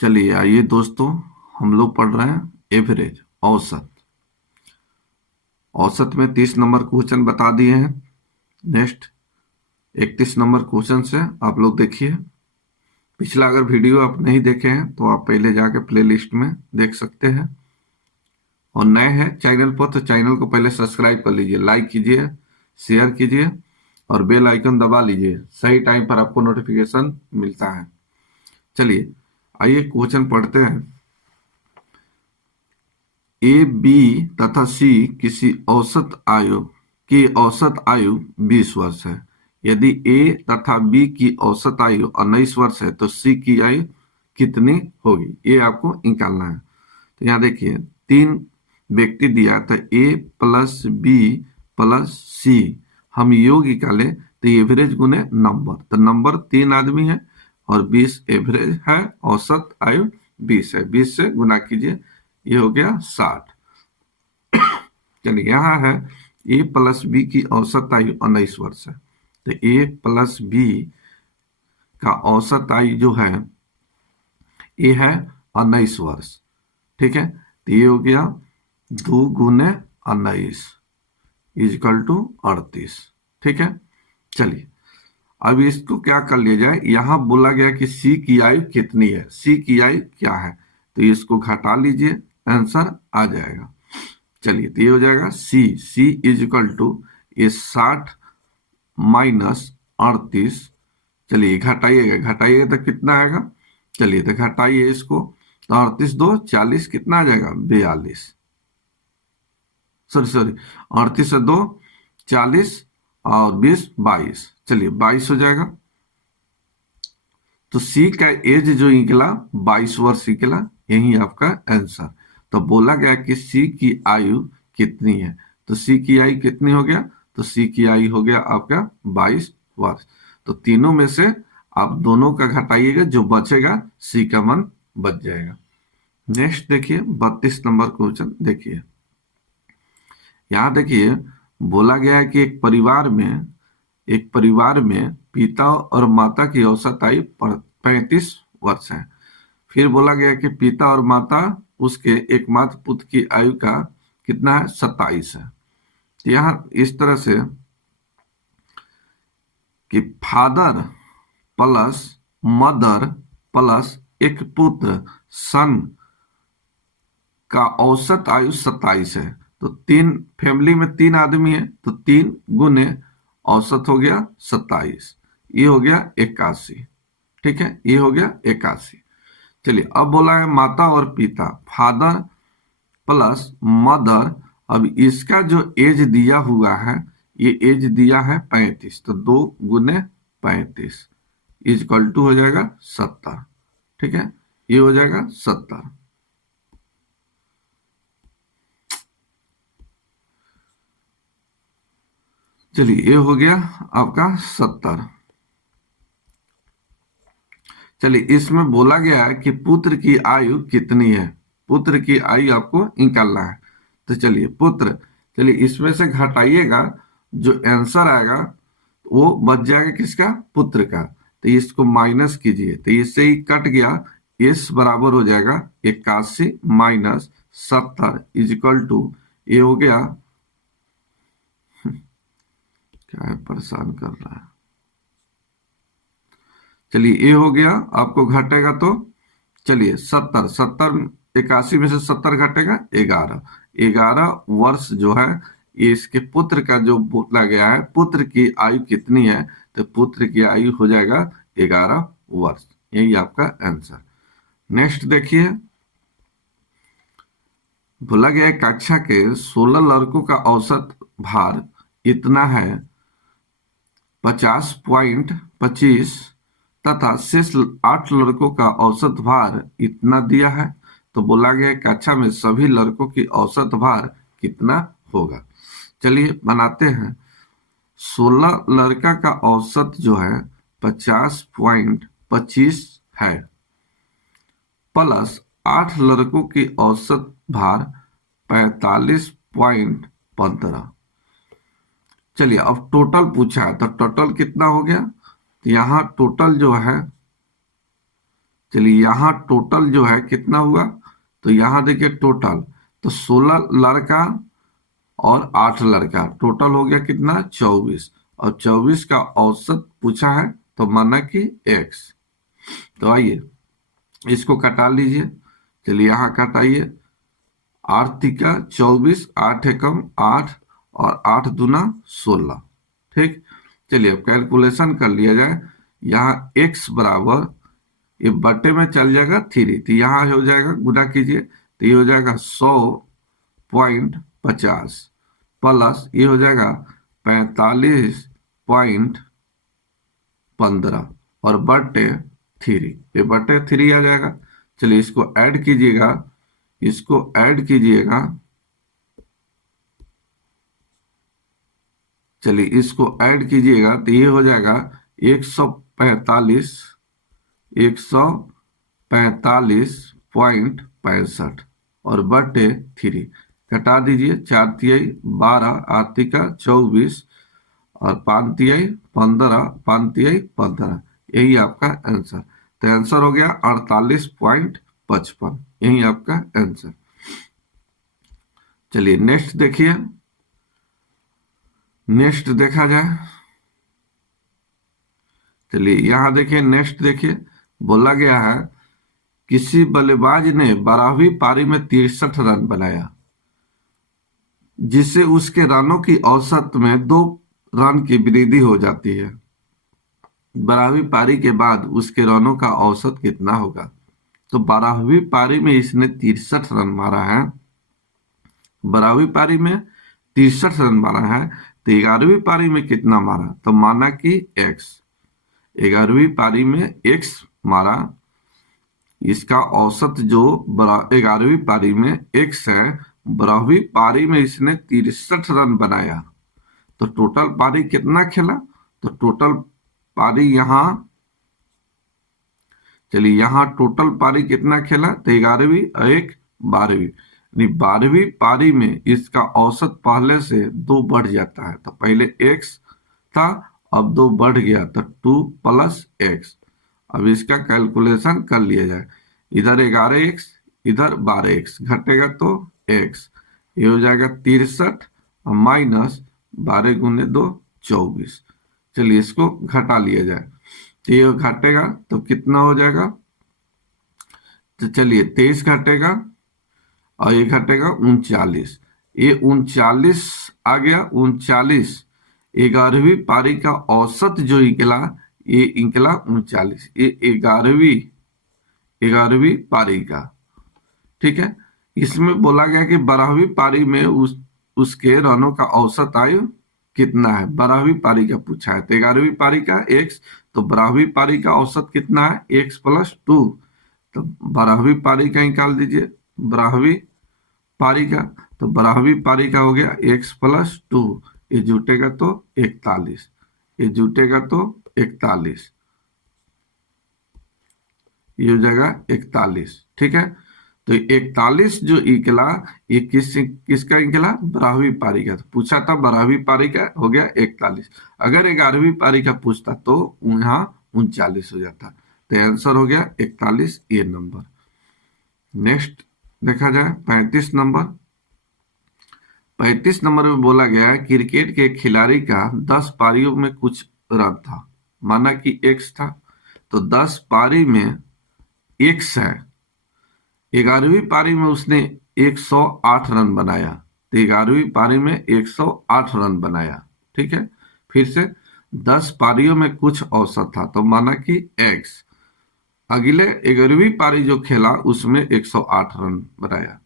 चलिए आइए दोस्तों, हम लोग पढ़ रहे हैं एवरेज, औसत। औसत में 30 नंबर क्वेश्चन बता दिए हैं। नेक्स्ट 31 नंबर क्वेश्चन से आप लोग देखिए। पिछला अगर वीडियो आप नहीं देखे हैं तो आप पहले जाके प्लेलिस्ट में देख सकते हैं। और नए हैं चैनल पर तो चैनल को पहले सब्सक्राइब कर लीजिए, लाइक कीजिए, शेयर कीजिए और बेल आइकन दबा लीजिए। सही टाइम पर आपको नोटिफिकेशन मिलता है। चलिए आइए क्वेश्चन पढ़ते हैं। ए, बी तथा सी किसी औसत आयु 20 वर्ष है। यदि ए तथा बी की औसत आयु 19 वर्ष है तो सी की आयु कितनी होगी, ये आपको निकालना है। तो यहाँ देखिए 3 व्यक्ति दिया था, ए प्लस बी प्लस सी। हम योग निकाले तो एवरेज गुने नंबर, तो नंबर 3 आदमी है और 20 एवरेज है। औसत आयु 20 है, 20 से गुना कीजिए, ये हो गया 60। चलिए यहाँ है ए प्लस बी की औसत आयु 19 वर्ष है, तो ए प्लस बी का औसत आयु जो है ये है 19 वर्ष। ठीक है, तो ये हो गया 2 गुने 19 इजकल टू 38। ठीक है, चलिए अब इसको क्या कर लिया जाए। यहां बोला गया कि सी की आयु कितनी है, सी की आयु क्या है, तो इसको घटा लीजिए, आंसर आ जाएगा। चलिए तो ये हो जाएगा सी इज इक्वल टू ये 60 माइनस 38। चलिए घटाइएगा तो कितना आएगा। चलिए तो घटाइए इसको, तो 38 2 40, कितना आ जाएगा 42। सॉरी 38 से 2 40 और 20 22। चलिए 22 हो जाएगा। तो सी का एज जो निकला 22 वर्ष निकला, यही आपका आंसर। तो बोला गया कि सी की आयु कितनी है, तो सी की आयु कितनी हो गया, तो सी की आयु हो गया आपका 22 वर्ष। तो तीनों में से आप दोनों का घटाइएगा, जो बचेगा सी का मान बच जाएगा। नेक्स्ट देखिए 32 नंबर क्वेश्चन देखिए। यहां देखिए बोला गया है कि एक परिवार में पिता और माता की औसत आयु 35 वर्ष है। फिर बोला गया कि पिता और माता उसके एकमात्र पुत्र की आयु का कितना है, 27 है। तो यहां इस तरह से कि फादर प्लस मदर प्लस एक पुत्र सन का औसत आयु 27 है। तो फैमिली में 3 आदमी है, तो 3 गुने औसत हो गया 27, ये हो गया 81। ठीक है, ये हो गया 81। चलिए अब बोला है माता और पिता, फादर प्लस मदर। अब इसका जो एज दिया हुआ है, ये एज दिया है 35, तो 2 गुने 35 इजक्वल टू हो जाएगा 70। ठीक है, ये हो जाएगा 70। चलिए ये हो गया आपका 70। चलिए इसमें बोला गया है कि पुत्र की आयु कितनी है, पुत्र की आयु आपको निकालना है। तो चलिए इसमें से घटाइएगा, जो आंसर आएगा वो बच जाएगा किसका, पुत्र का। तो इसको माइनस कीजिए, तो इससे ही कट गया, एस बराबर हो जाएगा 81 माइनस 70 इज इक्वल टू, ये हो गया, क्या है परेशान कर रहा है। चलिए ये हो गया, आपको घटेगा तो चलिए 70 81 में से 70 घटेगा 11 वर्ष जो है, ये इसके पुत्र का जो बोला गया है, पुत्र की आयु कितनी है, तो पुत्र की आयु हो जाएगा 11 वर्ष। यही आपका आंसर। नेक्स्ट देखिए, बोला गया है कक्षा के 16 लड़कों का औसत भार इतना है 50.25 तथा शेष 8 लड़कों का औसत भार इतना दिया है। तो बोला गया कक्षा में सभी लड़कों की औसत भार कितना होगा। चलिए बनाते हैं। 16 लड़का का औसत जो है 50.25 है, प्लस 8 लड़कों की औसत भार 45.15। चलिए अब टोटल पूछा है, तो टोटल कितना हो गया, तो यहाँ टोटल जो है चलिए यहाँ टोटल जो है कितना हुआ, तो यहाँ देखिए टोटल तो 16 लड़का और 8 लड़का, टोटल हो गया कितना 24, और 24 का औसत पूछा है तो माना कि x। तो आइए इसको कटा लीजिए। चलिए यहाँ कटाइए, 8 तिका 24, 8 एकम 8 और 8 दूना 16। ठीक, चलिए अब कैलकुलेशन कर लिया जाए। यहाँ x बराबर, ये बटे में चल जाएगा 3, तो यहाँ हो जाएगा, गुना कीजिए तो ये हो जाएगा 100.50 प्लस ये हो जाएगा 45.15 और बटे 3, ये बटे 3 आ जाएगा। चलिए इसको ऐड कीजिएगा, इसको ऐड कीजिएगा, चलिए इसको ऐड कीजिएगा तो ये हो जाएगा 145.65 और बटे 3, कटा दीजिए, 4 तिहाई 12, 8 तिका 24 और 5 तिहाई 15, 5 तिहाई 15, यही आपका आंसर। तो आंसर हो गया 48.55, यही आपका आंसर। चलिए नेक्स्ट देखिए, नेक्स्ट देखा जाए। चलिए यहां देखिए, नेक्स्ट देखिए, बोला गया है किसी बल्लेबाज ने 12वीं पारी में 63 रन बनाया, जिससे उसके रनों की औसत में 2 रन की वृद्धि हो जाती है। 12वीं पारी के बाद उसके रनों का औसत कितना होगा? तो 12वीं पारी में इसने 63 रन मारा है, 12वीं पारी में 63 रन मारा है, तो 11वीं पारी में कितना मारा? तो माना कि x, 11वीं पारी में x मारा, इसका औसत जो 11वीं पारी में x है, 12वीं पारी में इसने 63 रन बनाया, तो टोटल पारी कितना खेला? तो टोटल पारी यहाँ, चलिए यहाँ टोटल पारी कितना खेला? तो 11वीं और 1 12वीं, 12वीं पारी में इसका औसत पहले से 2 बढ़ जाता है, तो पहले x था, अब 2 बढ़ गया, तो 2 प्लस x। अब इसका कैलकुलेशन कर लिया जाए, इधर 11x इधर 12x, घटेगा तो x, ये हो जाएगा 63 और माइनस 12 गुने 2 24। चलिए इसको घटा लिया जाए, तो ये घटेगा तो कितना हो जाएगा? तो चलिए 23 घटेगा और ये घटेगा 39, ये 39 आ गया, 39 11वीं पारी का औसत जो निकला, ये निकला 39, ये 11वीं पारी का। ठीक है, इसमें बोला गया कि 12वीं पारी में उसके रनों का औसत आयु कितना है, 12वीं पारी का पूछा है, तो 11वीं पारी का x, तो 12वीं पारी का औसत कितना है? x प्लस 2, तो 12वीं पारी का निकाल दीजिए, 12वीं पारी का, तो 12वीं पारी का हो गया x प्लस 2, ये जुटेगा तो 41, ये जुटेगा तो 41, ये हो जाएगा 41। ठीक है, तो 41 जो निकला, ये किसका निकला? 12वीं पारी का, तो पूछा था 12वीं पारी का, हो गया 41। अगर 11वीं पारी का पूछता तो यहाँ 39 हो जाता, तो आंसर हो गया 41, ये नंबर। नेक्स्ट देखा जाए 35 नंबर। 35 नंबर में बोला गया है क्रिकेट के खिलाड़ी का 10 पारियों में कुछ रन था, माना कि x था, तो 10 पारी में x है, 11वीं पारी में उसने 108 रन बनाया, तो 11वीं पारी में 108 रन बनाया। ठीक है, फिर से 10 पारियों में कुछ औसत था, तो माना कि x, अगले 11वीं पारी जो खेला उसमें 108 रन बनाया,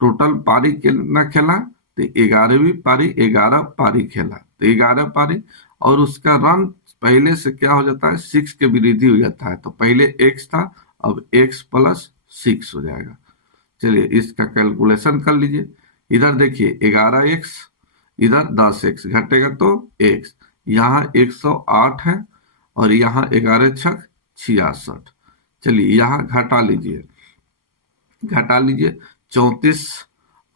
टोटल पारी कितना खेला? तो 11वीं पारी 11 पारी खेला, तो 11 पारी, और उसका रन पहले से क्या हो जाता है? 6 के वृद्धि हो जाता है, तो पहले x था, अब x प्लस 6 हो जाएगा। चलिए इसका कैलकुलेशन कर लीजिए, इधर देखिए 11x इधर 10x, घटेगा तो x, यहाँ 108 है और यहाँ 11 छक 66। चलिए यहाँ घटा लीजिए, 34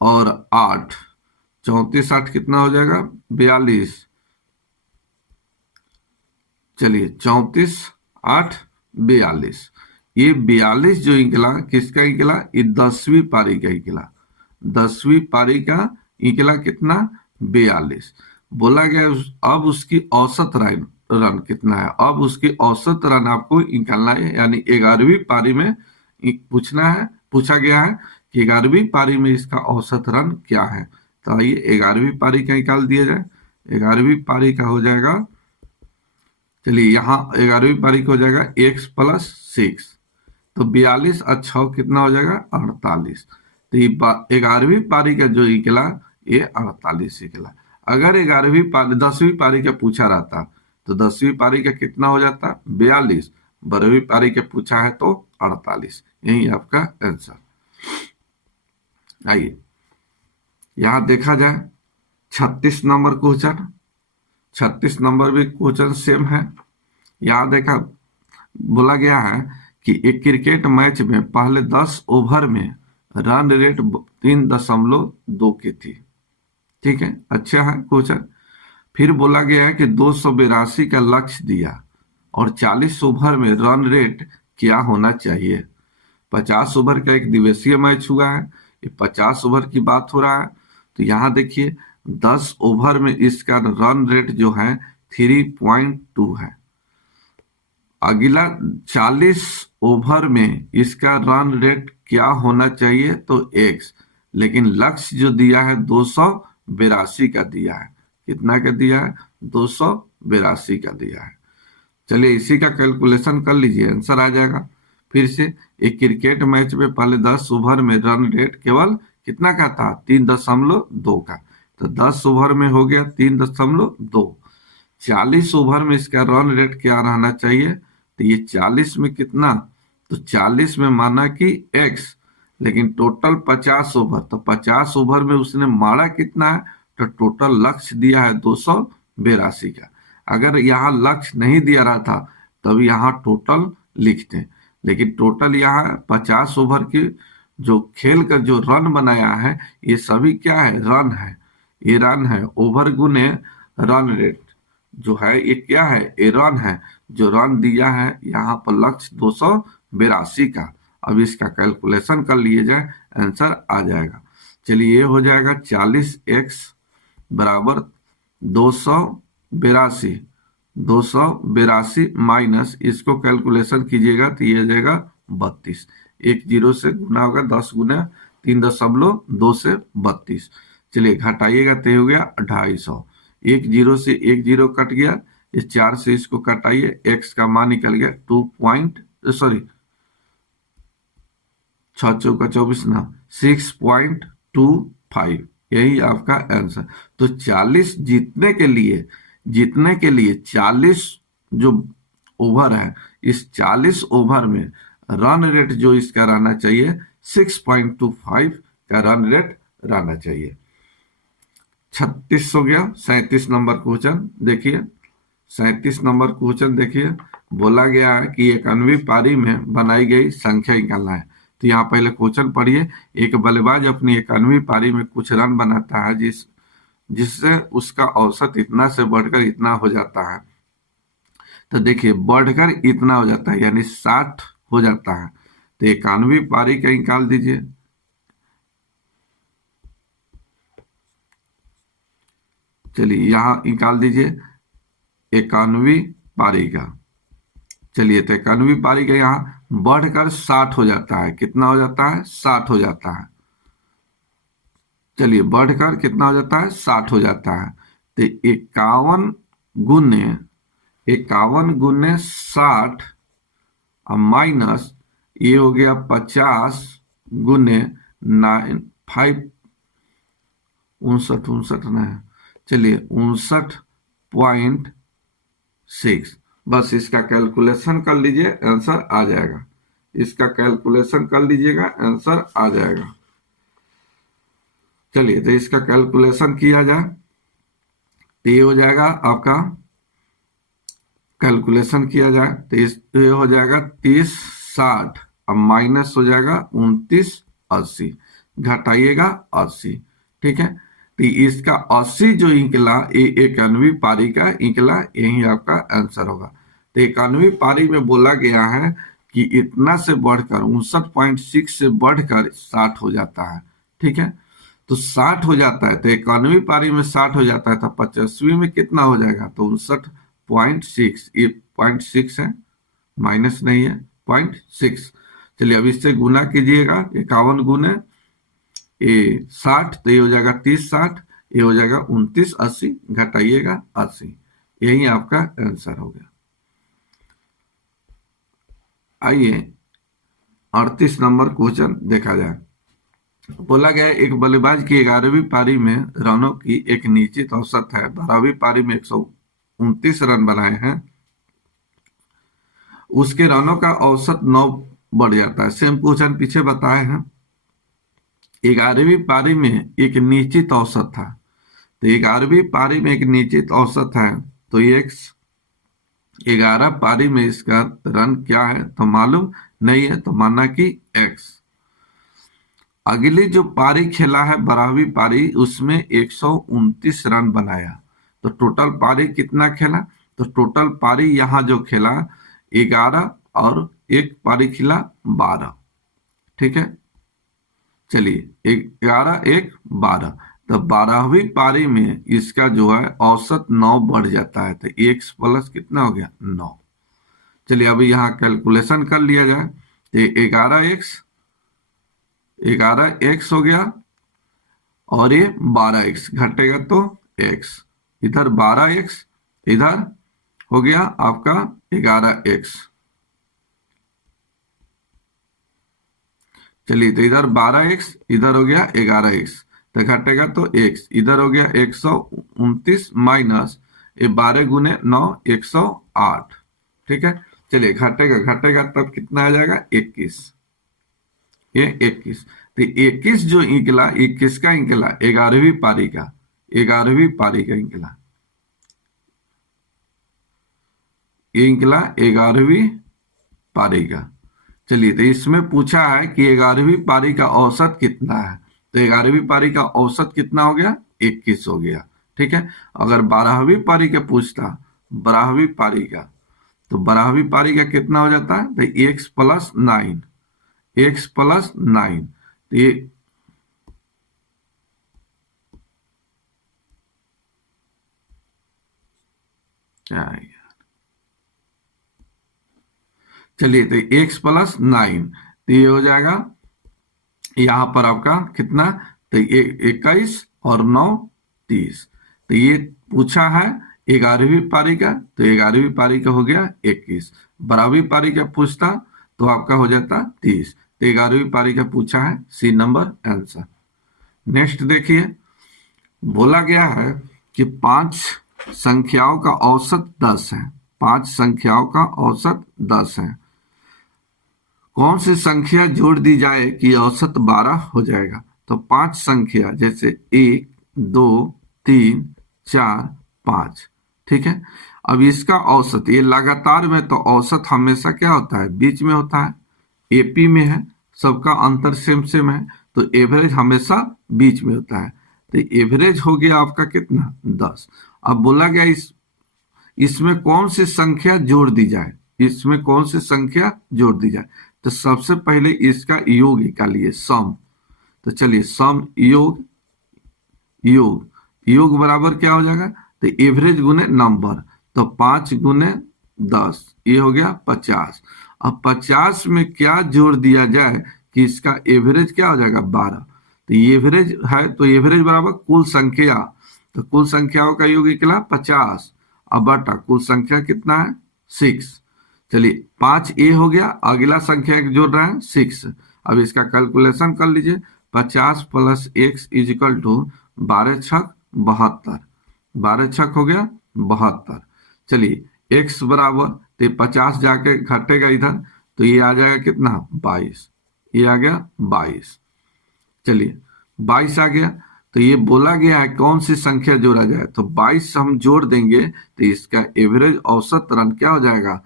और 8, 34 8 कितना हो जाएगा? 42। चलिए 34 8 42, ये 42 जो निकला किसका निकला, ये 10वीं पारी का निकला। 10वीं पारी का निकला कितना, 42। बोला गया अब उसकी औसत रन कितना है। अब उसकी औसत रन आपको निकालना है, यानी 11वीं पारी में पूछा गया है कि 11वीं पारी में इसका औसत रन क्या है। तो आइए 11वीं पारी का निकाल दिया जाए। 11वीं पारी का हो जाएगा, चलिए यहाँ 11वीं पारी का हो जाएगा x+6, तो 42 और 6 कितना हो जाएगा, 48। तो ये 11वीं पारी का जो निकला ये 48 निकला। अगर 10वीं पारी का पूछा रहता तो 10वीं पारी का कितना हो जाता, 42, 12वीं पारी का पूछा है तो 48। यही आपका आंसर। आइए यहां देखा जाए 36 नंबर क्वेश्चन। 36 नंबर भी क्वेश्चन सेम है। यहां देखा बोला गया है कि एक क्रिकेट मैच में पहले 10 ओवर में रन रेट 3.2 की थी। ठीक है, अच्छा है क्वेश्चन। फिर बोला गया है कि 282 का लक्ष्य दिया और 40 ओवर में रन रेट क्या होना चाहिए। 50 ओवर का एक दिवसीय मैच हुआ है, ये 50 ओवर की बात हो रहा है। तो यहाँ देखिए 10 ओवर में इसका रन रेट जो है 3.2 है। अगला 40 ओवर में इसका रन रेट क्या होना चाहिए, तो x, लेकिन लक्ष्य जो दिया है 282 का दिया है। कितना का दिया है, 282 का दिया है। चलिए इसी का कैलकुलेशन कर लीजिए, आंसर आ जाएगा। फिर से एक क्रिकेट मैच में पहले 10 ओवर में रन रेट केवल कितना का था, 3.2 का। तो 10 ओवर में हो गया 3.2। 40 ओवर में इसका रन रेट क्या रहना चाहिए, तो ये 40 में कितना, तो 40 में माना कि x, लेकिन टोटल 50 ओवर, तो 50 ओवर में उसने मारा कितना है, तो टोटल लक्ष्य दिया है 282 का। अगर यहाँ लक्ष्य नहीं दिया रहा था तब यहाँ टोटल लिखते, लेकिन टोटल यहाँ 50 ओवर की जो खेल कर जो रन बनाया है ये सभी क्या है, रन है। ये रन है, ओवर गुने रन रेट जो है ये क्या है, ये रन है। जो रन दिया है यहाँ पर लक्ष्य 282 का। अब इसका कैलकुलेशन कर लिए जाए, आंसर आ जाएगा। चलिए ये हो जाएगा 40x बराबर 282 माइनस, इसको कैलकुलेशन कीजिएगा तो ये आ जाएगा 32। एक जीरो से गुना होगा, 10 गुना 3.2 से 32। चलिए घटाइएगा तो हो गया 250। एक जीरो से एक जीरो कट गया, इस 4 से इसको कटाइए, x का मान निकल गया 6.25, यही आपका आंसर। तो 40 जीतने के लिए 40 जो ओवर है, इस 40 ओवर में रन रेट जो इसका रहना चाहिए 6.25 का रन रेट रहना चाहिए। 36 हो गया। 37 नंबर क्वेश्चन देखिए। 37 नंबर क्वेश्चन देखिए, बोला गया है कि 91वीं पारी में बनाई गई संख्या निकालना है। तो यहाँ पहले क्वेश्चन पढ़िए। एक बल्लेबाज अपनी 91वीं पारी में कुछ रन बनाता है जिससे उसका औसत इतना से बढ़कर इतना हो जाता है। तो देखिए बढ़कर इतना हो जाता है यानी 60 हो जाता है। तो 91वीं पारी का निकाल दीजिए। चलिए यहाँ निकाल दीजिए 91वीं पारी का। चलिए तो 91वीं पारी का यहाँ बढ़कर 60 हो जाता है। कितना हो जाता है, 60 हो जाता है। चलिए बढ़कर कितना हो जाता है, 60 हो जाता है। तो 51 गुने 60 और माइनस ये हो गया 50 गुने 59 नहीं, चलिए 59.6। बस इसका कैलकुलेशन कर लीजिए, आंसर आ जाएगा। इसका कैलकुलेशन कर लीजिएगा, आंसर आ जाएगा। चलिए तो इसका कैलकुलेशन किया जाए तो ये हो जाएगा आपका, कैलकुलेशन किया जाए तो ये हो जाएगा 3060 और माइनस हो जाएगा 2980, घटाइएगा 80। ठीक है, तो इसका 80 जो निकला ये 91वीं पारी का निकला, यही आपका आंसर होगा। तो 91वीं पारी में बोला गया है कि इतना से बढ़कर 59.6 से बढ़कर 60 हो जाता है। ठीक है, तो 60 हो जाता है, तो 91वीं पारी में 60 हो जाता है, तो 50वीं में कितना हो जाएगा, तो 59.6, ये 0.6 है, माइनस नहीं है, 0.6। चलिए अब इससे गुना कीजिएगा, 51 गुने ये 60, तो ये हो जाएगा 30/60, ये हो जाएगा 29/80, घटाइएगा 80, यही आपका आंसर हो गया। आइए 38 नंबर क्वेश्चन देखा जाए। बोला गया एक बल्लेबाज की 11वीं पारी में रनों की एक निश्चित औसत है, 12वीं पारी में 129 रन बनाए हैं, उसके रनों का औसत 9 बढ़ जाता है। सेम क्वेश्चन पीछे बताए हैं। 11वीं पारी में एक निश्चित औसत था, तो 11वीं पारी में एक निश्चित औसत है, तो x 11 पारी में इसका रन क्या है तो मालूम नहीं है, तो माना कि x। अगली जो पारी खेला है 12वीं पारी, उसमें 129 रन बनाया, तो टोटल पारी कितना खेला, तो टोटल पारी यहाँ जो खेला 11 और एक पारी खेला 12। ठीक है, चलिए 11 1 12, तो 12वीं पारी में इसका जो है औसत 9 बढ़ जाता है, तो x प्लस कितना हो गया 9। चलिए अभी यहाँ कैलकुलेशन कर लिया जाए, तो 11x हो गया और ये 12x घटेगा तो x, इधर 12x, इधर हो गया आपका 11x। चलिए तो इधर 12x, इधर हो गया 11x, तो घटेगा तो x, इधर हो गया 129 माइनस ये 12 गुने 9 108। ठीक है, चलिए घटेगा तब कितना आ जाएगा 21, ये 21। तो 21 जो निकला, 21 का निकला 11वीं पारी का, 11वीं पारी का निकला, ये निकला 11वीं पारी का। चलिए तो इसमें पूछा है कि 11वीं पारी का औसत कितना है, तो 11वीं पारी का औसत कितना हो गया 21 हो गया। ठीक है, अगर 12वीं पारी का पूछता, 12वीं पारी का, तो 12वीं पारी का कितना हो जाता है, तो x प्लस 9, x प्लस 9, तो ये क्या है, चलिए तो x प्लस 9, तो ये हो जाएगा यहां पर आपका कितना, तो 21 और 9 30, तो ये पूछा है 11वीं पारी का, तो 11वीं पारी का हो गया 21। 12वीं पारी का पूछता तो आपका हो जाता 30, तो 11वीं पारी का पूछा है, सी नंबर आंसर। नेक्स्ट देखिए, बोला गया है कि 5 संख्याओं का औसत 10 है, 5 संख्याओं का औसत 10 है, कौन सी संख्या जोड़ दी जाए कि औसत 12 हो जाएगा। तो 5 संख्या जैसे 1 2 3 4 5, ठीक है। अब इसका औसत, ये लगातार में तो औसत हमेशा क्या होता है, बीच में होता है, एपी में है, सबका अंतर सेम सेम है, तो एवरेज हमेशा बीच में होता है, तो एवरेज हो गया आपका कितना 10। अब बोला गया इसमें कौन सी संख्या जोड़ दी जाए, इसमें कौन सी संख्या जोड़ दी जाए, तो सबसे पहले इसका योग निकालिए, सम। तो चलिए सम योग, योग बराबर क्या हो जाएगा, तो एवरेज गुने नंबर, तो 5 गुने 10, ये हो गया 50। अब 50 में क्या जोड़ दिया जाए कि इसका एवरेज क्या हो जाएगा 12, तो एवरेज है, तो एवरेज बराबर कुल संख्या, तो कुल संख्याओं का योग निकला 50, अब बटा कुल संख्या कितना है 6। चलिए 5 ए हो गया, अगला संख्या जोड़ रहे हैं 6। अब इसका कैलकुलेशन कर लीजिए, 50 plus x is equal to 12 छक 72, 12 छक हो गया 72। चलिए x बराबर, तो 50 जाके घटेगा इधर, तो ये आ जाएगा कितना 22, ये आ गया 22। चलिए 22 आ गया, तो ये बोला गया है कौन सी संख्या जोड़ा जाए, तो 22 हम जोड़ देंगे तो इसका एवरेज औसत रन क्या हो जाएगा,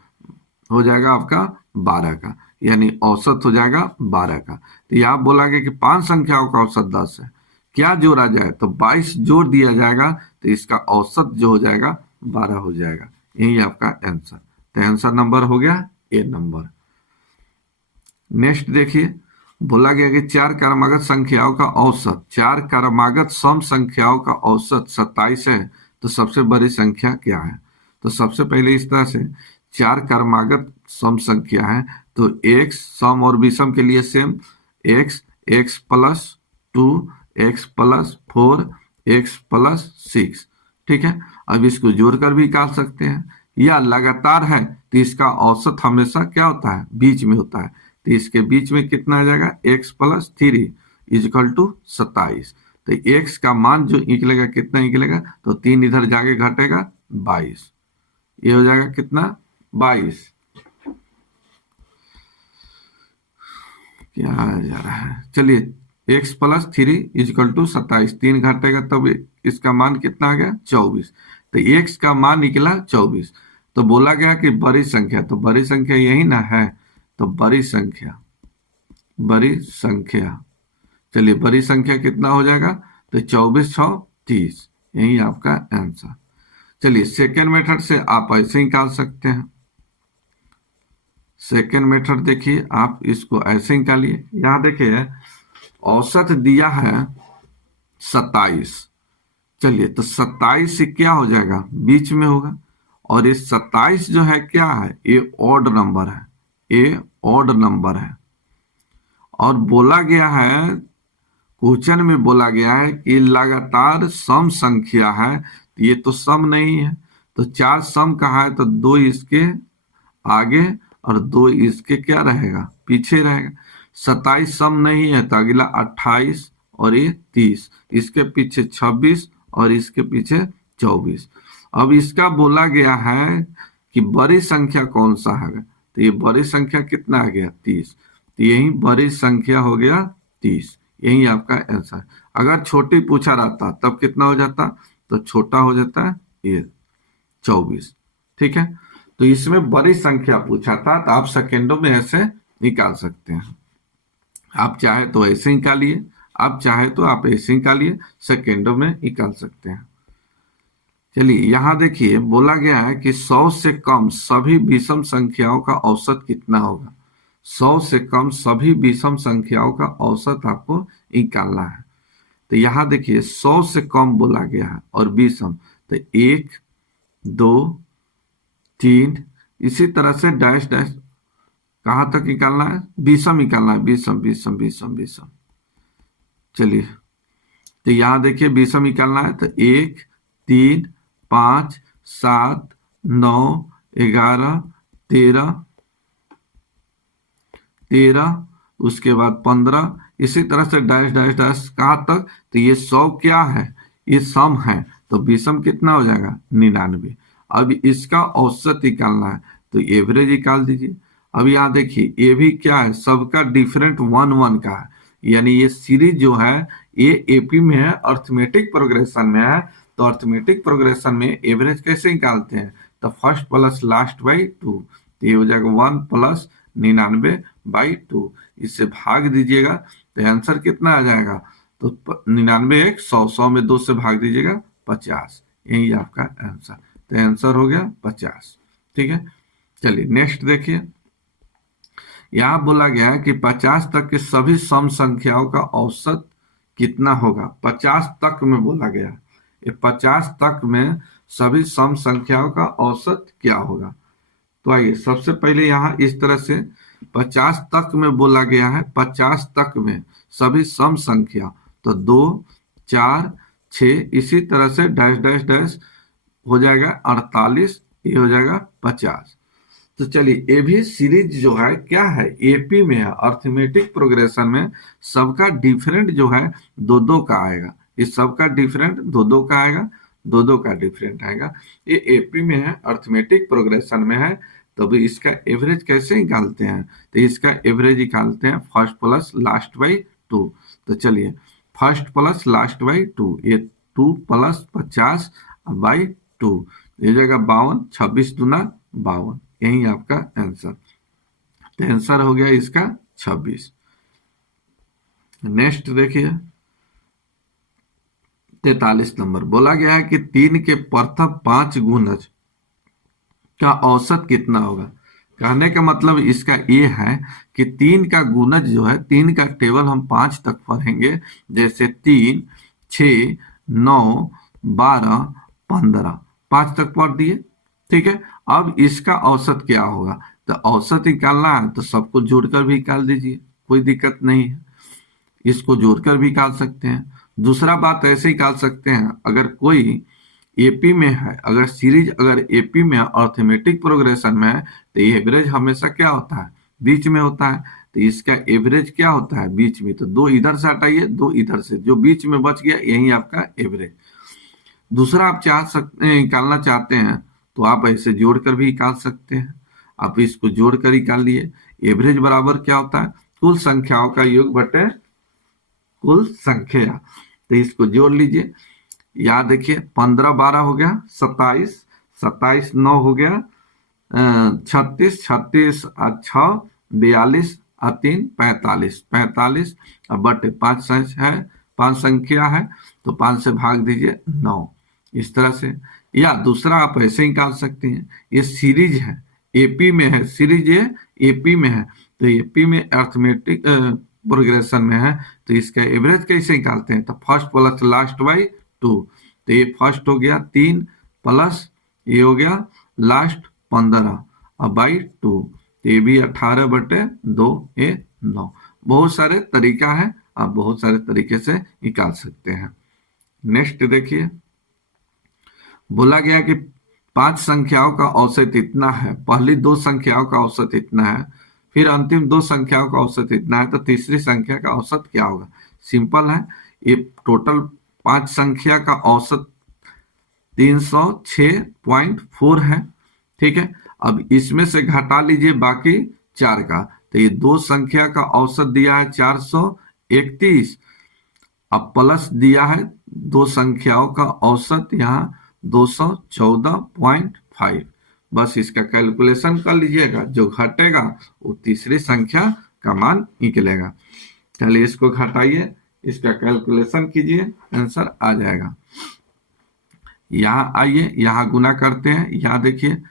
हो जाएगा आपका 12 का, यानी औसत हो जाएगा 12 का। तो यहाँ बोला गया कि 5 संख्याओं का औसत 10 है, क्या जोड़ा जाए, तो 22 जोड़ दिया जाएगा, तो इसका औसत जो हो जाएगा 12 हो जाएगा, यही आपका आंसर। तो आंसर नंबर हो गया ए नंबर। नेक्स्ट देखिए, बोला गया कि चार क्रमागत संख्याओं का औसत, चार क्रमागत सम संख्याओं का औसत 27 है, तो सबसे बड़ी संख्या क्या है? तो सबसे पहले इस तरह से चार क्रमागत सम संख्या है, तो एक्स सम और विषम के लिए same, x x plus 2, x plus 4, x plus 6, ठीक है। अब इसको जोड़कर भी निकाल सकते हैं, या लगातार है तो इसका औसत हमेशा क्या होता है? बीच में होता है, तो इसके बीच में कितना आ जाएगा? X plus 3 is equal to 27। तो एक्स का मान जो निकलेगा कितना निकलेगा? तो 3 इधर जाके घटेगा 22, ये हो जाएगा कितना? 22। क्या जा रहा है? चलिए, एक्स प्लस 3 इजिकल टू 27, 3 घटेगा तब इसका मान कितना आ गया? 24। तो एक्स का मान निकला 24। तो बोला गया कि बड़ी संख्या, तो बड़ी संख्या यही ना है, तो बड़ी संख्या, बड़ी संख्या, चलिए बड़ी संख्या कितना हो जाएगा? तो 24 6 30, यही आपका आंसर। चलिए सेकेंड मेथड से आप ऐसे निकाल सकते हैं। सेकेंड मेथड देखिए, आप इसको ऐसे निकालिए। यहां देखिए औसत दिया है 27, चलिए तो 27 से क्या हो जाएगा? बीच में होगा, और ये 27 जो है क्या है? ये ऑड नंबर है, ये ऑड नंबर है। और बोला गया है, क्वेश्चन में बोला गया है कि लगातार सम संख्या है, तो ये तो सम नहीं है, तो चार सम कहा है, तो 2 इसके आगे और 2 इसके क्या रहेगा? पीछे रहेगा। 27 सम नहीं है, तो अगला 28 और ये 30, इसके पीछे 26 और इसके पीछे 24। अब इसका बोला गया है कि बड़ी संख्या कौन सा है? तो ये बड़ी संख्या कितना आ गया? 30, तो यही बड़ी संख्या हो गया 30, यही आपका आंसर। अगर छोटी पूछा रहता तब कितना हो जाता? तो छोटा हो जाता है ये 24, ठीक है। तो इसमें बड़ी संख्या पूछा था, तो आप सेकेंडों में ऐसे निकाल सकते हैं। आप चाहे तो ऐसे निकालिए, आप चाहे तो आप ऐसे निकालिए, सेकेंडों में निकाल सकते हैं। चलिए यहां देखिए, बोला गया है कि 100 से कम सभी विषम संख्याओं का औसत कितना होगा? 100 से कम सभी विषम संख्याओं का औसत आपको निकालना है। तो यहां देखिए 100 से कम बोला गया है और विषम, तो 1 2 3, इसी तरह से डैश डैश कहां तक निकालना है? विषम निकालना है, विषम विषम विषम विषम। चलिए तो यहां देखिए विषम निकालना है, तो 1 3 5 7 9 11 13, उसके बाद 15, इसी तरह से डैश डैश डैश कहां तक? तो ये 100 क्या है? ये सम है, तो विषम कितना हो जाएगा? 99। अब इसका औसत निकालना है, तो एवरेज निकाल दीजिए। अब यहाँ देखिए ये भी क्या है? सबका डिफरेंट 1 1 का है, यानी ये सीरीज जो है ये एपी में है, अर्थमेटिक प्रोग्रेशन में है। तो अर्थमेटिक प्रोग्रेशन में एवरेज कैसे निकालते हैं? तो फर्स्ट प्लस लास्ट बाई 2, तो ये हो जाएगा 1 प्लस 99/2, इससे भाग दीजिएगा तो आंसर कितना आ जाएगा? तो 99 1 100, 100 में 2 से भाग दीजिएगा 50, यही आपका आंसर। तो आंसर हो गया 50, ठीक है। चलिए नेक्स्ट देखिए, यहां बोला गया है कि 50 तक के सभी सम संख्याओं का औसत कितना होगा? 50 तक में बोला गया है, ये 50 तक में सभी सम संख्याओं का औसत क्या होगा? तो आइए सबसे पहले यहां इस तरह से 50 तक में बोला गया है, 50 तक में सभी सम संख्या, तो 2 4 6, इसी तरह से डैश डैश डैश हो जाएगा 48, ये हो जाएगा 50। तो चलिए ये भी सीरीज जो है क्या है? एपी में है, अर्थमेटिक प्रोग्रेशन में सबका डिफरेंट जो है 2 2 का आएगा, इस सबका डिफरेंट 2 2 का आएगा, 2 2 का डिफरेंट आएगा। ये एपी में है, अर्थमेटिक प्रोग्रेशन में है, तो भी इसका एवरेज कैसे निकालते हैं? तो इसका एवरेज निकालते हैं फर्स्ट प्लस लास्ट बाई 2। तो चलिए फर्स्ट प्लस लास्ट बाई 2, ये 2 प्लस 50/2, ये जाएगा 52, 26 दूना 52, यही आपका आंसर। तो आंसर हो गया इसका 26। नेक्स्ट देखिए 43 नंबर, बोला गया है कि 3 के प्रथम 5 गुणज का औसत कितना होगा? कहने का मतलब इसका ये है कि 3 का गुणज जो है, 3 का टेबल हम 5 तक पढ़ेंगे, जैसे 3, 6, 9, 12, 15, 5 तक पढ़ दिए। ठीक है, अब इसका औसत क्या होगा, तो औसत निकालना है तो सबको जोड़कर भी निकाल दीजिए, कोई दिक्कत नहीं है, इसको जोड़कर भी निकाल सकते हैं। दूसरा बात ऐसे ही निकाल सकते हैं, अगर कोई एपी में है, अगर सीरीज अगर एपी में अर्थमेटिक प्रोग्रेशन में है, तो एवरेज हमेशा क्या होता है, बीच में होता है। तो इसका एवरेज क्या होता है, बीच में। तो 2 इधर से हटाइए, 2 इधर से, जो बीच में बच गया यही आपका एवरेज। दूसरा आप चाह सकते हैं, निकालना चाहते हैं तो आप ऐसे जोड़कर भी निकाल सकते हैं। आप इसको जोड़कर निकाल लिए, एवरेज बराबर क्या होता है, कुल संख्याओं का योग बटे कुल संख्या। तो इसको जोड़ लीजिए, यहाँ देखिए 15 12 हो गया 27, 27 9 हो गया 36, 36 और 6 42 और 3 45, 45 और बटे 5 है, 5 संख्या है तो 5 से भाग दीजिए 9, इस तरह से। या दूसरा आप ऐसे निकाल सकते हैं, ये सीरीज है, एपी में है, सीरीज ये एपी में है, तो एपी में अर्थमेटिक प्रोग्रेशन में है, तो इसका एवरेज कैसे निकालते हैं, तो फर्स्ट प्लस लास्ट बाई 2। तो ये फर्स्ट हो गया 3 प्लस ये हो गया लास्ट 15 और बाई 2, तो ये भी 18 बटे 2 ये 9। बहुत सारे तरीका है, आप बहुत सारे तरीके से निकाल सकते हैं। नेक्स्ट देखिए, बोला गया कि 5 संख्याओं का औसत इतना है, पहली 2 संख्याओं का औसत इतना है, फिर अंतिम 2 संख्याओं का औसत इतना है, तो तीसरी संख्या का औसत क्या होगा। सिंपल है, ये टोटल 5 संख्या का औसत 306.4 है। ठीक है, अब इसमें से घटा लीजिए बाकी 4 का, तो ये 2 संख्या का औसत दिया है 431, अब प्लस दिया है 2 संख्याओं का औसत यहाँ 214.5। बस इसका कैलकुलेशन कर लीजिएगा, जो घटेगा वो तीसरी संख्या का मान निकलेगा। चलिए इसको घटाइए, इसका कैलकुलेशन कीजिए, आंसर आ जाएगा। यहाँ आइए, यहाँ गुना करते हैं, यहाँ देखिए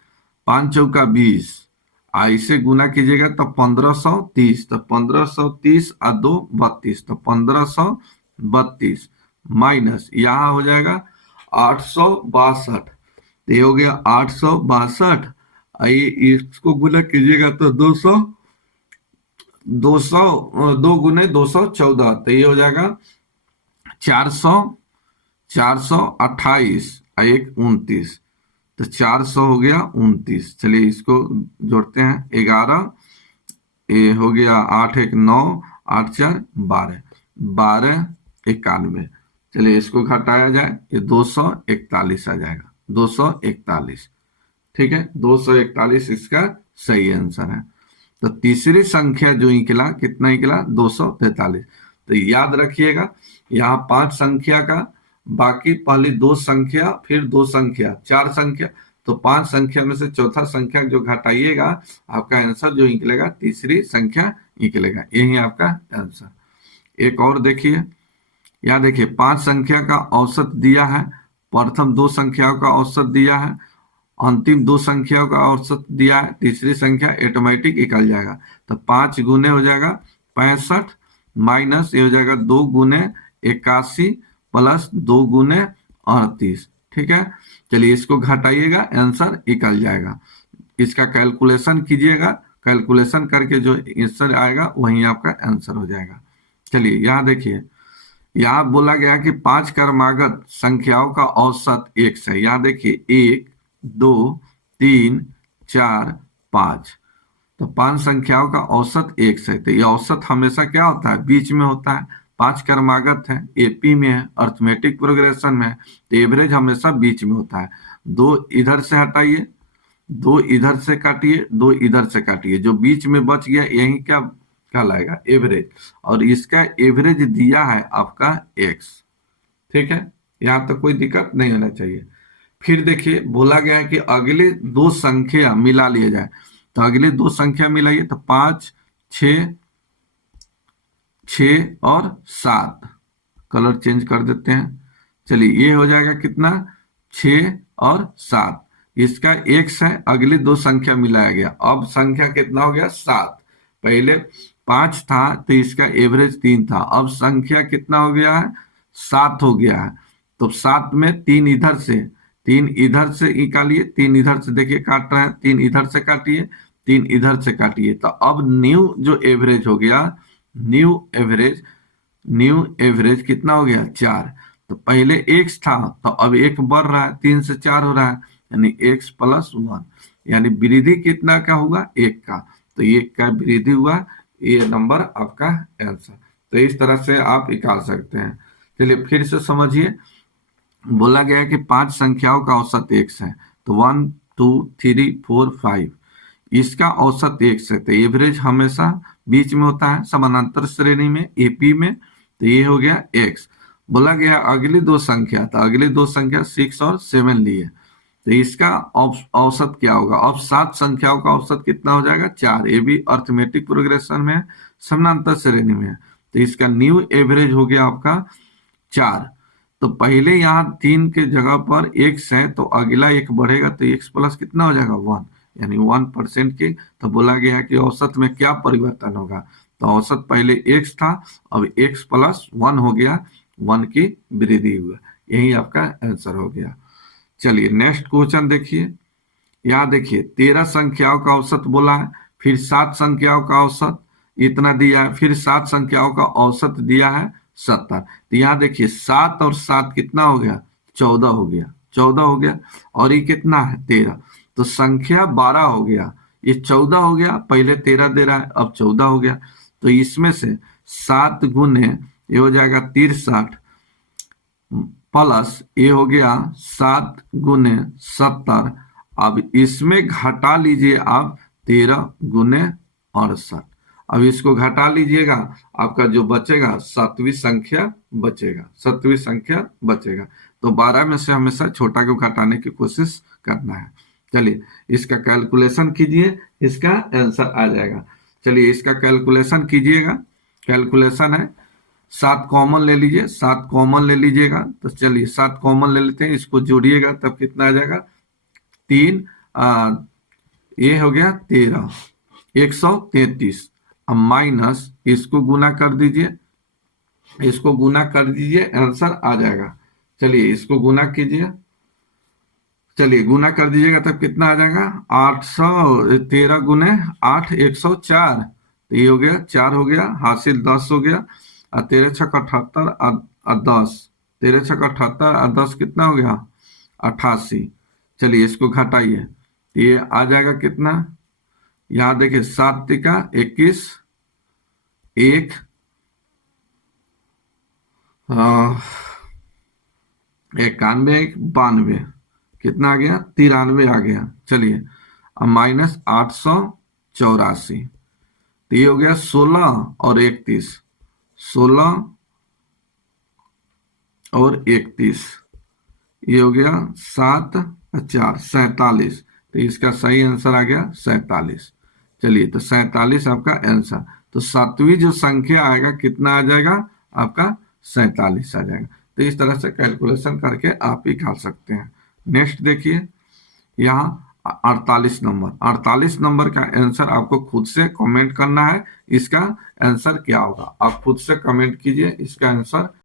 5 चौका 20, ऐसे गुना कीजिएगा तो 1530, तो 1530 और 2 32, तो 1532 माइनस यहाँ हो जाएगा 862, तो ये हो गया 862। आइए इसको गुना कीजिएगा तो 200 2 गुने 214, तो ये हो जाएगा 428 और 1 29, तो 400 हो गया 29। चलिए इसको जोड़ते हैं, 11 ये हो गया 8 1 9 8 4 12, 12 91। चलिए इसको घटाया जाए, ये 241 आ जाएगा, 241। ठीक है, 241 इसका सही आंसर है। तो तीसरी संख्या जो निकला, कितना निकला, 243। तो याद रखिएगा, यहाँ 5 संख्या का, बाकी पहली 2 संख्या, फिर 2 संख्या, 4 संख्या, तो 5 संख्या में से चौथा संख्या जो घटाइएगा, आपका आंसर जो निकलेगा तीसरी संख्या निकलेगा, यही आपका आंसर। एक और देखिए, यहाँ देखिए 5 संख्या का औसत दिया है, प्रथम 2 संख्याओं का औसत दिया है, अंतिम 2 संख्याओं का औसत दिया है, तीसरी संख्या ऑटोमेटिक निकल जाएगा। तो 5 गुने हो जाएगा 65 माइनस ये हो जाएगा 2 गुने 81 प्लस 2 गुने 38। ठीक है, चलिए इसको घटाइएगा, आंसर निकल जाएगा। इसका कैलकुलेशन कीजिएगा, कैलकुलेशन करके जो आंसर आएगा वही आपका आंसर हो जाएगा। चलिए यहाँ देखिए, यहाँ बोला गया कि 5 क्रमागत संख्याओं का औसत 1 है। यहाँ देखिए 1 2 3 4 5, तो 5 संख्याओं का औसत 1 है। तो ये औसत हमेशा क्या होता है, बीच में होता है। 5 क्रमागत है, एपी में है, अर्थमेटिक प्रोग्रेशन में है, तो एवरेज हमेशा बीच में होता है। 2 इधर से हटाइए, 2 इधर से काटिए, 2 इधर से काटिए, जो बीच में बच गया यही क्या कहलाएगा, एवरेज। और इसका एवरेज दिया है आपका x। ठीक है, यहाँ तक कोई दिक्कत नहीं होना चाहिए। फिर देखिए बोला गया है कि अगले 2 संख्या मिला लिए जाए, तो अगले 2 संख्या मिलाइए, तो 5 6 6 और 7, कलर चेंज कर देते हैं। चलिए ये हो जाएगा कितना, 6 और 7, इसका x है, अगली दो संख्या मिलाया गया, अब संख्या कितना हो गया 7। पहले 5 था तो इसका एवरेज 3 था, अब संख्या कितना हो गया है 7 हो गया है। तो 7 में 3 इधर से, 3 इधर से निकालिए, 3 इधर से देखिए काट रहा है, 3 इधर से काटिए, 3 इधर से काटिए, तो अब न्यू जो एवरेज हो गया, न्यू एवरेज कितना हो गया 4। तो पहले x था तो अब 1 बढ़ रहा है, 3 से 4 हो रहा है, यानी x+1, यानी वृद्धि कितना का हुआ 1 का, तो 1 का वृद्धि हुआ, ये नंबर आपका आंसर। तो इस तरह से आप निकाल सकते हैं। चलिए फिर से समझिए, बोला गया है कि 5 संख्याओं का औसत x है, तो 1 2 3 4 5, इसका औसत x है, तो एवरेज हमेशा बीच में होता है समानांतर श्रेणी में एपी में, तो ये हो गया x। बोला गया अगली दो संख्या, तो अगली दो संख्या 6 और 7 लिए, तो इसका औसत क्या होगा। अब 7 संख्याओं का औसत कितना हो जाएगा 4, ये भी अर्थमेटिक प्रोग्रेशन में समानांतर श्रेणी में है, तो इसका न्यू एवरेज हो गया आपका 4। तो पहले यहाँ 3 के जगह पर x है, तो अगला एक बढ़ेगा तो x प्लस कितना हो जाएगा 1, यानी 1% के। तो बोला गया कि औसत में क्या परिवर्तन होगा, तो औसत पहले x था, अब x+1 हो गया, 1 की वृद्धि हुआ, यही आपका आंसर हो गया। चलिए नेक्स्ट क्वेश्चन देखिए, यहाँ देखिए 13 संख्याओं का औसत बोला है, फिर 7 संख्याओं का औसत इतना दिया है, फिर 7 संख्याओं का औसत दिया है 70। तो यहाँ देखिए 7 और 7 कितना हो गया 14 हो गया, 14 हो गया, और ये कितना है 13, तो संख्या 12 हो गया, ये 14 हो गया, पहले 13 दे रहा है, अब 14 हो गया। तो इसमें से 7 गुने ये हो जाएगा 63, प्लस ये हो गया 7 गुने 70, अब इसमें घटा लीजिए आप 13 गुने 68, अब इसको घटा लीजिएगा, आपका जो बचेगा 7वीं संख्या बचेगा, 7वीं संख्या बचेगा। तो 12 में से हमेशा छोटा को घटाने की कोशिश करना है। चलिए इसका कैलकुलेशन कीजिए, इसका आंसर आ जाएगा। चलिए इसका कैलकुलेशन कीजिएगा, कैलकुलेशन है 7 कॉमन ले लीजिए, 7 कॉमन ले लीजिएगा, तो चलिए 7 कॉमन ले लेते हैं, इसको जोड़िएगा तब कितना आ जाएगा 3, ये हो गया 13, 133, अब माइनस इसको गुना कर दीजिए, इसको गुना कर दीजिए, आंसर आ जाएगा। चलिए इसको गुना कीजिए, चलिए गुना कर दीजिएगा तब कितना आ जाएगा 813 गुने 8 104, तो ये हो गया 4 हो गया, हासिल 10 हो गया, और 13 छक 78 और 10, 13 छक 78 और 10 कितना हो गया 88। चलिए इसको घटाइए, ये आ जाएगा कितना, यहाँ देखिए 7 तिका 21, 1 91 92, कितना आ गया 93 आ गया। चलिए अब माइनस 884, तो ये हो गया 16 और 31, 16 और 31, ये हो गया 7 और 4 47, तो इसका सही आंसर आ गया 47। चलिए तो 47 आपका आंसर, तो 7वीं जो संख्या आएगा कितना आ जाएगा आपका 47 आ जाएगा। तो इस तरह से कैलकुलेशन करके आप ही निकाल सकते हैं। नेक्स्ट देखिए, यहाँ 48 नंबर का आंसर आपको खुद से कमेंट करना है, इसका आंसर क्या होगा आप खुद से कमेंट कीजिए, इसका आंसर